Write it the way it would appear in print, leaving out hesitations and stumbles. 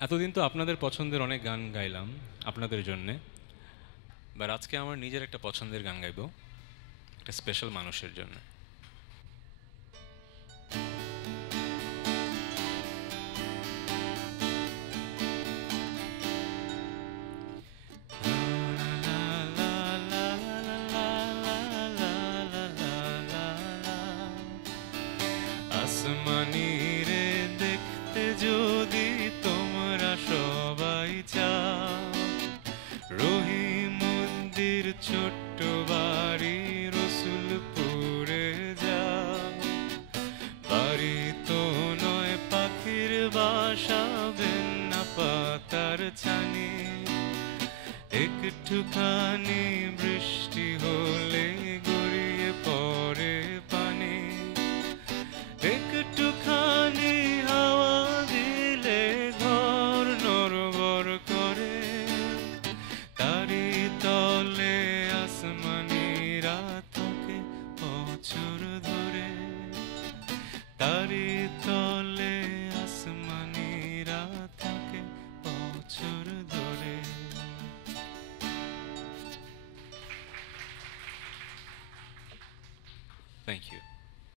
এতদিন তো আপনাদের পছন্দের অনেক গান গাইলাম আপনাদের জন্যে, বাট আজকে আমার নিজের একটা পছন্দের গান গাইবো একটা স্পেশাল মানুষের জন্য। আসমানি রে দেখতে যদি তোমরা সবাই চাও, রহিমন্দির ছোট্ট বাড়ি রসুলপুরে যাও। বাড়ি তো নয় পাখির বাসা, বেন্না পাতার ছানি, একটুখানি বৃষ্টি হলে গড়িয়ে পড়ে পানি, একটুখানি হাওয়া দিলে ঘর নড়বড় করে। তারি তলে আসমানিরা থাকে বছর ধরে, তারি তলে আসমানিরা থাকে বছর ধরে। Thank you.